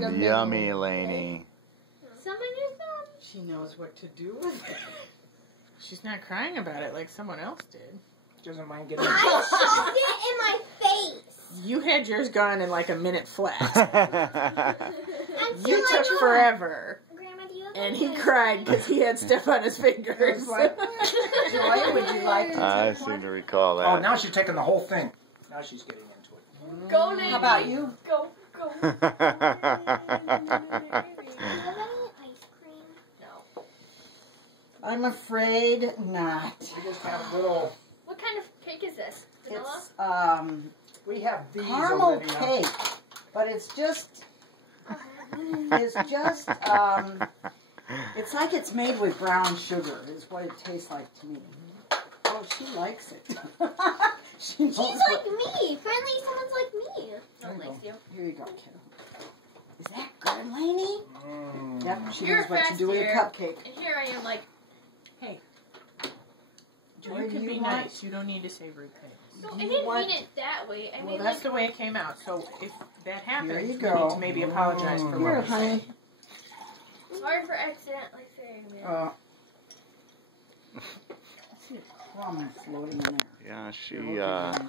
Yummy, Lainey. Some on your thumb. She knows what to do with it. She's not crying about it like someone else did. She doesn't mind getting. I shoved it in my face. You had yours gone in like a minute flat. I'm You still took like, forever. Grandma, do you have And any he ice cried cream? because he had stuff on his fingers. Joy, would you like to I take seem one? to recall that. Oh, now she's taking the whole thing. Now she's getting into it. Go, Nate. How about you? Go, go. Do you have any ice cream? No. I'm afraid not. We just have little. What kind of cake is this? Vanilla? It's We have these. caramel Olivia. cake, but it's just it's like it's made with brown sugar is what it tastes like to me. Oh, she likes it. She knows She's what- like me. Finally, someone's like me. No, you likes you. Here you go, kiddo. Is that good, Lainey? Mm. Yep, she You're knows what to do with a fast cupcake. And here I am like, Hey, Joy, you do can you be want- nice. You don't need to say rude things. no, I You didn't want- mean it that way. I Well, mean, that's like, the way it came out. So if that happens, Here you we go. need to maybe apologize for Here, what we said. honey. sorry for accidentally saying it. I see a crumb floating in there. Yeah, she, Here, hold it.